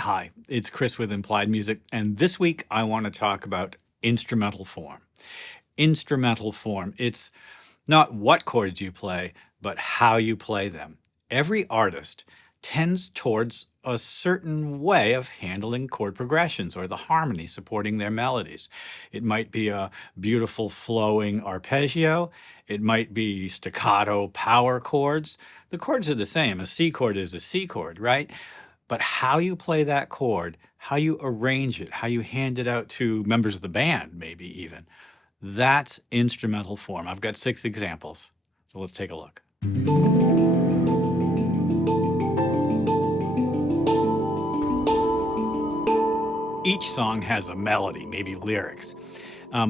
Hi, it's Chris with Implied Music, and this week I want to talk about instrumental form. Instrumental form, it's not what chords you play, but how you play them. Every artist tends towards a certain way of handling chord progressions or the harmony supporting their melodies. It might be a beautiful flowing arpeggio. It might be staccato power chords. The chords are the same. A C chord is a C chord, right? But how you play that chord, how you arrange it, how you hand it out to members of the band, maybe even, that's instrumental form. I've got 6 examples, so let's take a look. Each song has a melody, maybe lyrics,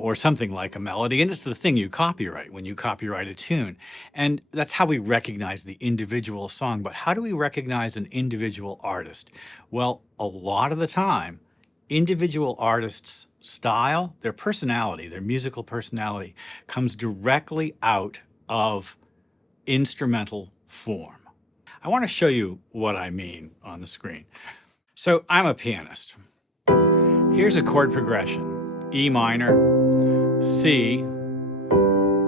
or something like a melody, and it's the thing you copyright when you copyright a tune. And that's how we recognize the individual song. But how do we recognize an individual artist? Well, a lot of the time, individual artists' style, their personality, their musical personality, comes directly out of instrumental form. I want to show you what I mean on the screen. So I'm a pianist. Here's a chord progression: E minor, C,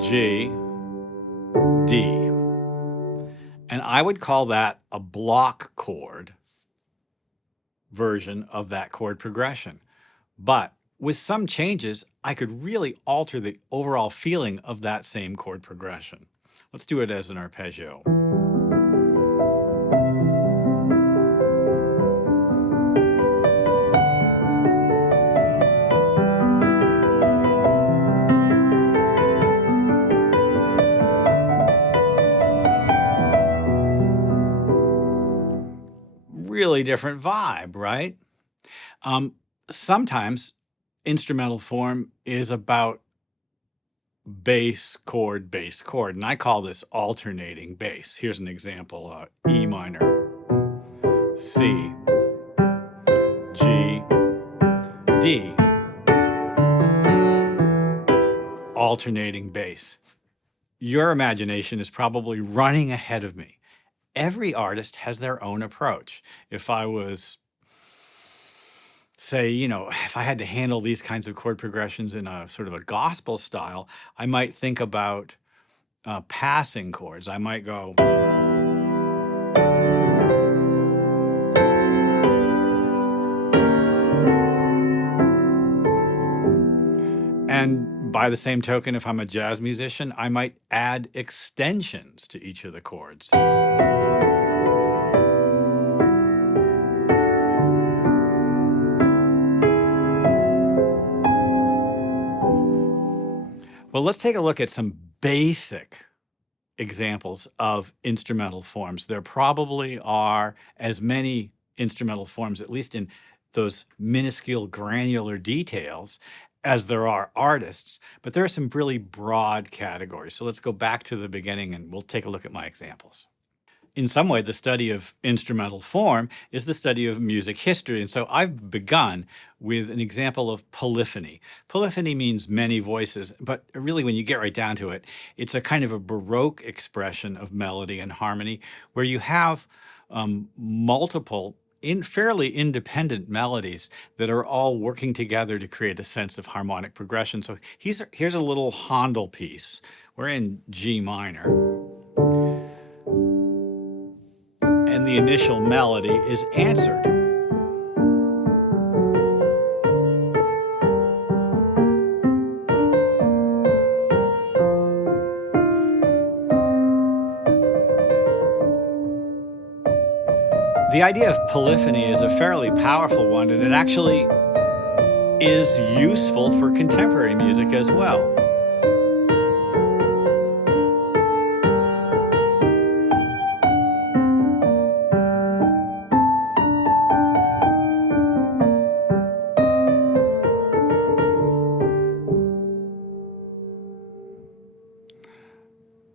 G, D. And I would call that a block chord version of that chord progression. But with some changes, I could really alter the overall feeling of that same chord progression. Let's do it as an arpeggio. Really different vibe, right? Sometimes instrumental form is about bass chord, and I call this alternating bass. Here's an example: E minor, C, G, D, alternating bass. Your imagination is probably running ahead of me. Every artist has their own approach. If I was, say, if I had to handle these kinds of chord progressions in a sort of a gospel style, I might think about passing chords. I might go, and by the same token, if I'm a jazz musician, I might add extensions to each of the chords. Well, let's take a look at some basic examples of instrumental forms. There probably are as many instrumental forms, at least in those minuscule granular details, as there are artists, but there are some really broad categories. So let's go back to the beginning and we'll take a look at my examples. In some way, the study of instrumental form is the study of music history. And so I've begun with an example of polyphony. Polyphony means many voices, but really when you get right down to it, it's a kind of a Baroque expression of melody and harmony where you have multiple fairly independent melodies that are all working together to create a sense of harmonic progression. So here's a little Handel piece. We're in G minor. And the initial melody is answered. The idea of polyphony is a fairly powerful one, and it actually is useful for contemporary music as well.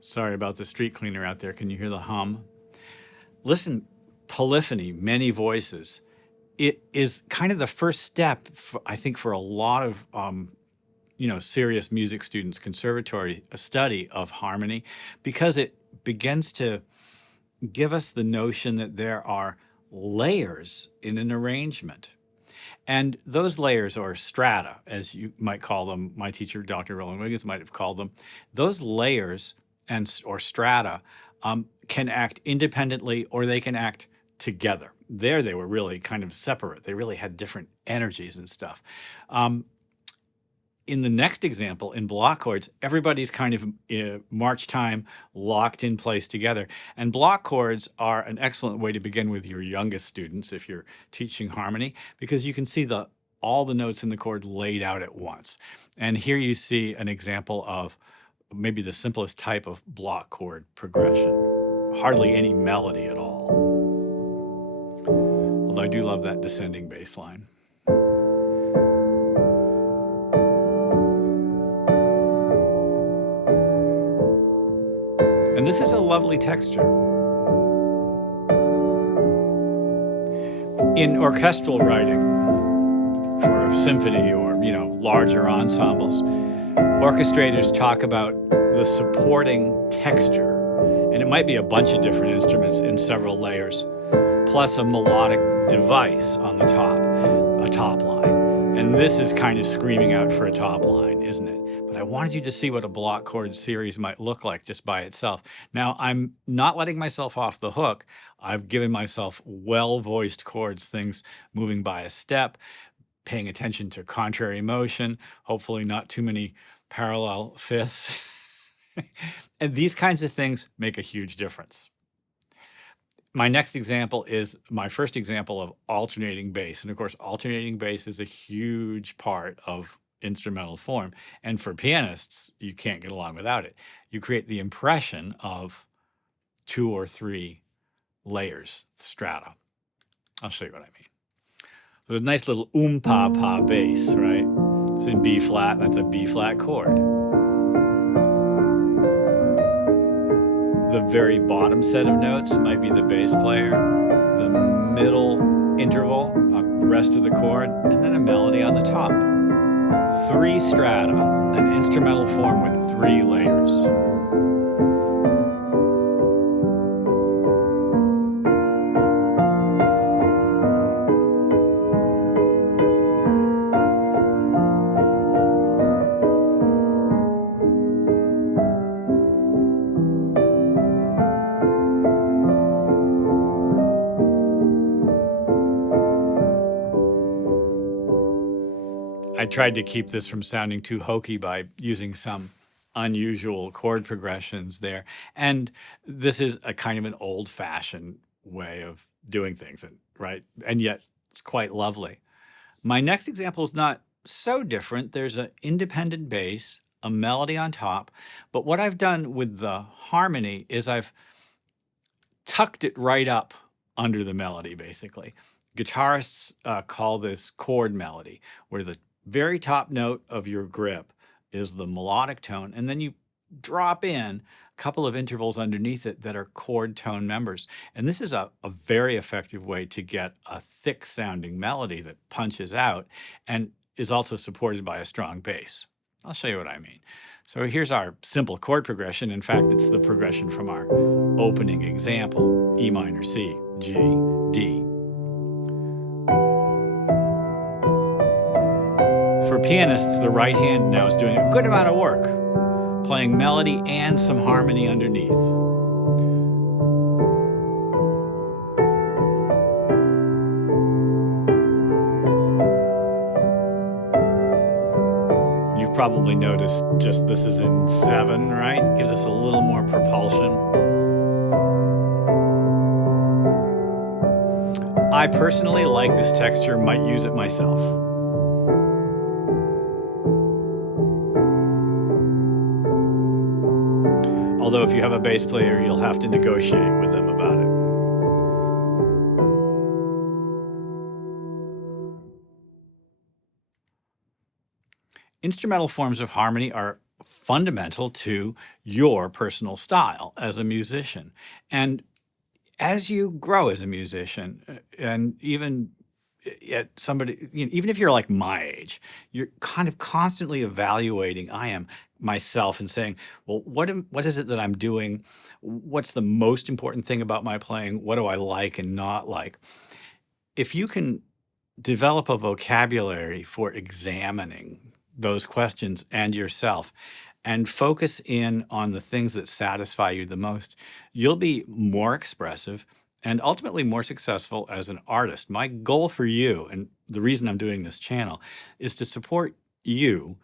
Sorry about the street cleaner out there. Can you hear the hum? Listen, polyphony, many voices, it is kind of the first step, I think, for a lot of serious music students, conservatory study of harmony, because it begins to give us the notion that there are layers in an arrangement. And those layers, or strata, as you might call them, my teacher, Dr. Roland Wiggins, might have called them, those layers or strata can act independently or they can act together. There they were really kind of separate. They really had different energies and stuff. In the next example, in block chords, everybody's kind of march time locked in place together. And block chords are an excellent way to begin with your youngest students if you're teaching harmony, because you can see all the notes in the chord laid out at once. And here you see an example of maybe the simplest type of block chord progression. Hardly any melody at all. Although I do love that descending bass line. And this is a lovely texture. In orchestral writing for a symphony or, larger ensembles, orchestrators talk about the supporting texture. And it might be a bunch of different instruments in several layers, plus a melodic device on the top, a top line. And this is kind of screaming out for a top line, isn't it? But I wanted you to see what a block chord series might look like just by itself. Now, I'm not letting myself off the hook. I've given myself well-voiced chords, things moving by a step, paying attention to contrary motion, hopefully not too many parallel fifths. And these kinds of things make a huge difference. My next example is my first example of alternating bass. And of course, alternating bass is a huge part of instrumental form. And for pianists, you can't get along without it. You create the impression of 2 or 3 layers, strata. I'll show you what I mean. There's a nice little pa bass, right? It's in B flat. That's a B flat chord. The very bottom set of notes might be the bass player, the middle interval, the rest of the chord, and then a melody on the top. 3 strata, an instrumental form with 3 layers. I tried to keep this from sounding too hokey by using some unusual chord progressions there. And this is a kind of an old-fashioned way of doing things, right? And yet it's quite lovely. My next example is not so different. There's an independent bass, a melody on top. But what I've done with the harmony is I've tucked it right up under the melody, basically. Guitarists call this chord melody, where the very top note of your grip is the melodic tone, and then you drop in a couple of intervals underneath it that are chord tone members. And this is a very effective way to get a thick sounding melody that punches out and is also supported by a strong bass. I'll show you what I mean. So here's our simple chord progression. In fact, it's the progression from our opening example: E minor, C, G, D. For pianists, the right hand now is doing a good amount of work, playing melody and some harmony underneath. You've probably noticed just this is in 7, right? It gives us a little more propulsion. I personally like this texture, might use it myself. Although if you have a bass player, you'll have to negotiate with them about it. Instrumental forms of harmony are fundamental to your personal style as a musician. And as you grow as a musician, and even at somebody, even if you're like my age, you're kind of constantly evaluating. I am myself and saying, well, what is it that I'm doing? What's the most important thing about my playing? What do I like and not like? If you can develop a vocabulary for examining those questions and yourself and focus in on the things that satisfy you the most, you'll be more expressive and ultimately more successful as an artist. My goal for you, and the reason I'm doing this channel, is to support you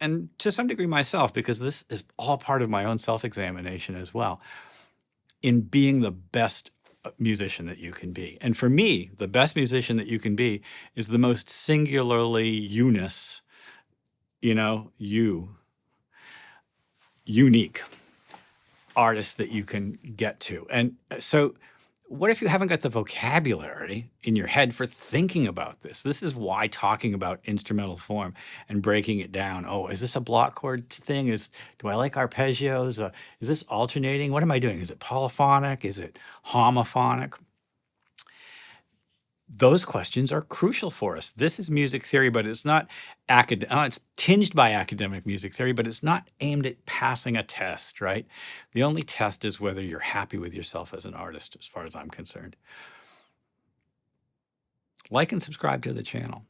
and to some degree myself, because this is all part of my own self-examination as well, in being the best musician that you can be. And for me, the best musician that you can be is the most singularly unique artist that you can get to. And so what if you haven't got the vocabulary in your head for thinking about this? This is why talking about instrumental form and breaking it down. Oh, is this a block chord thing? Do I like arpeggios? Is this alternating? What am I doing? Is it polyphonic? Is it homophonic? Those questions are crucial for us. This is music theory, but it's not it's tinged by academic music theory, but it's not aimed at passing a test, right? The only test is whether you're happy with yourself as an artist, as far as I'm concerned. Like and subscribe to the channel.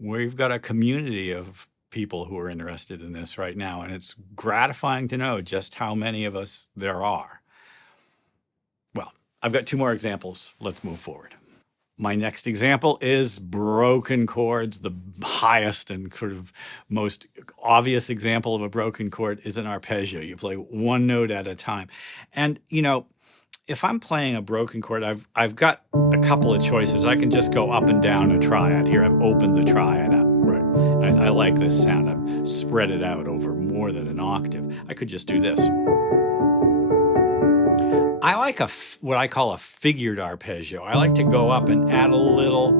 We've got a community of people who are interested in this right now, and it's gratifying to know just how many of us there are. Well, I've got 2 more examples. Let's move forward. My next example is broken chords. The highest and sort of most obvious example of a broken chord is an arpeggio. You play one note at a time. And, if I'm playing a broken chord, I've got a couple of choices. I can just go up and down a triad. Here, I've opened the triad up, right? I like this sound. I've spread it out over more than an octave. I could just do this. I like what I call a figured arpeggio. I like to go up and add a little,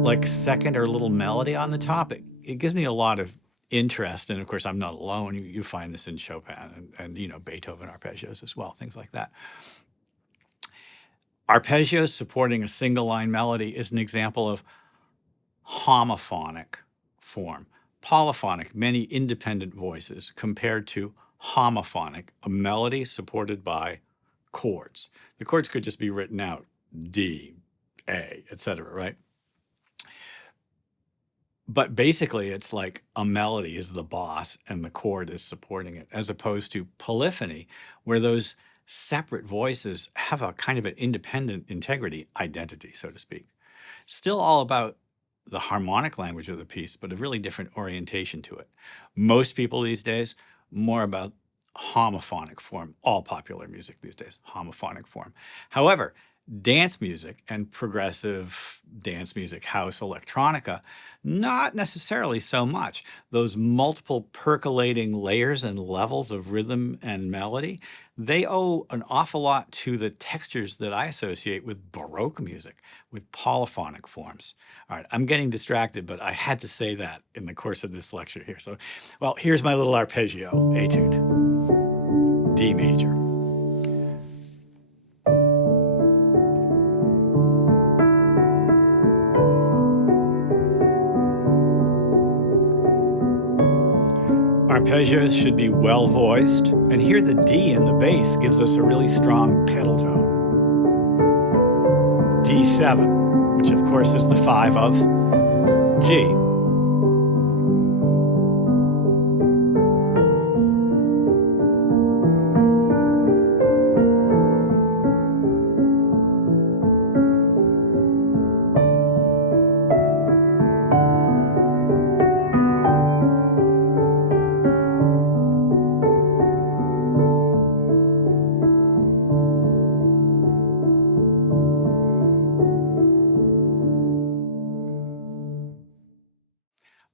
like, second or little melody on the top. It gives me a lot of interest. And of course, I'm not alone. You find this in Chopin and Beethoven arpeggios as well, things like that. Arpeggios supporting a single line melody is an example of homophonic form. Polyphonic, many independent voices, compared to homophonic, a melody supported by chords. The chords could just be written out, D, A, etc., right? But basically, it's like a melody is the boss and the chord is supporting it, as opposed to polyphony, where those separate voices have a kind of an independent integrity, identity, so to speak. Still all about the harmonic language of the piece, but a really different orientation to it. Most people these days, more about homophonic form. All popular music these days, homophonic form. However, dance music and progressive dance music, house, electronica, not necessarily so much. Those multiple percolating layers and levels of rhythm and melody, they owe an awful lot to the textures that I associate with Baroque music, with polyphonic forms. All right, I'm getting distracted, but I had to say that in the course of this lecture here. So, well, here's my little arpeggio etude. D major. Arpeggios should be well voiced, and here the D in the bass gives us a really strong pedal tone. D7, which of course is the 5 of G.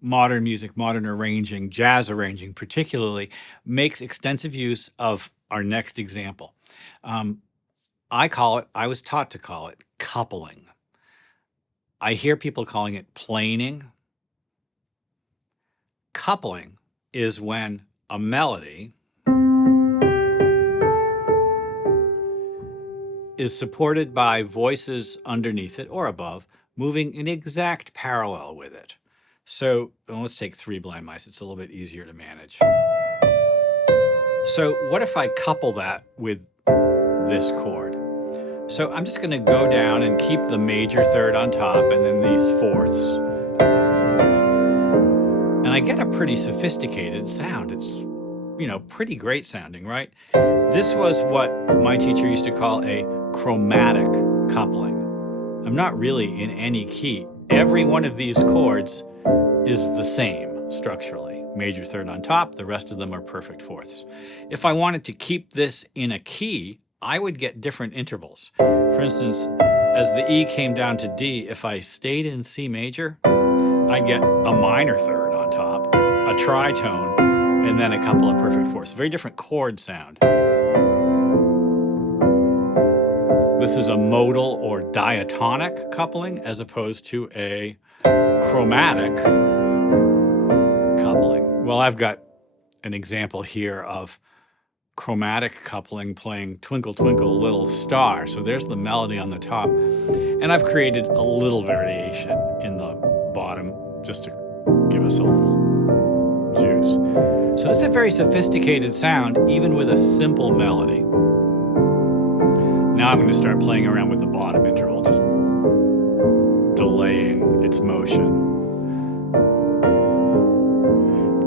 Modern music, modern arranging, jazz arranging particularly, makes extensive use of our next example. I was taught to call it coupling. I hear people calling it planing. Coupling is when a melody is supported by voices underneath it or above, moving in exact parallel with it. So let's take 3 blind mice. It's a little bit easier to manage. So what if I couple that with this chord? So I'm just going to go down and keep the major third on top and then these fourths. And I get a pretty sophisticated sound. It's, pretty great sounding, right? This was what my teacher used to call a chromatic coupling. I'm not really in any key. Every one of these chords is the same structurally. Major third on top, the rest of them are perfect fourths. If I wanted to keep this in a key, I would get different intervals. For instance, as the E came down to D, if I stayed in C major, I'd get a minor third on top, a tritone, and then a couple of perfect fourths. Very different chord sound. This is a modal or diatonic coupling as opposed to a chromatic coupling. Well, I've got an example here of chromatic coupling playing Twinkle Twinkle Little Star. So there's the melody on the top. And I've created a little variation in the bottom just to give us a little juice. So this is a very sophisticated sound, even with a simple melody. Now I'm going to start playing around with the bottom interval, just delaying its motion.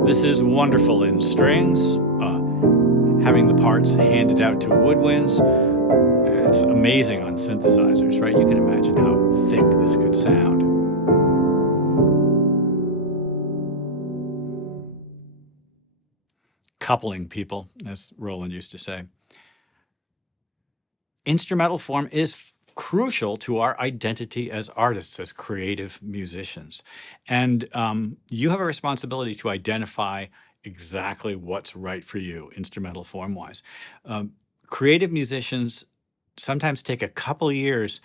This is wonderful in strings, having the parts handed out to woodwinds. It's amazing on synthesizers, right? You can imagine how thick this could sound. Coupling, people, as Roland used to say. Instrumental form is crucial to our identity as artists, as creative musicians. And you have a responsibility to identify exactly what's right for you, instrumental form-wise. Creative musicians sometimes take a couple of years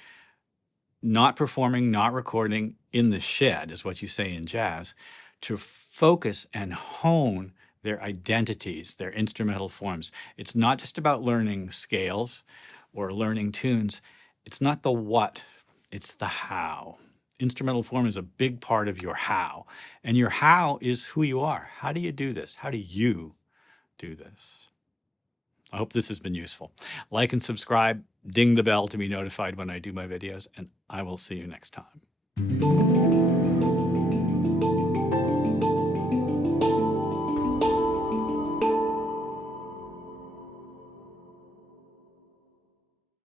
not performing, not recording in the shed, is what you say in jazz, to focus and hone their identities, their instrumental forms. It's not just about learning scales or learning tunes. It's not the what, it's the how. Instrumental form is a big part of your how. And your how is who you are. How do you do this? How do you do this? I hope this has been useful. Like and subscribe, ding the bell to be notified when I do my videos, and I will see you next time.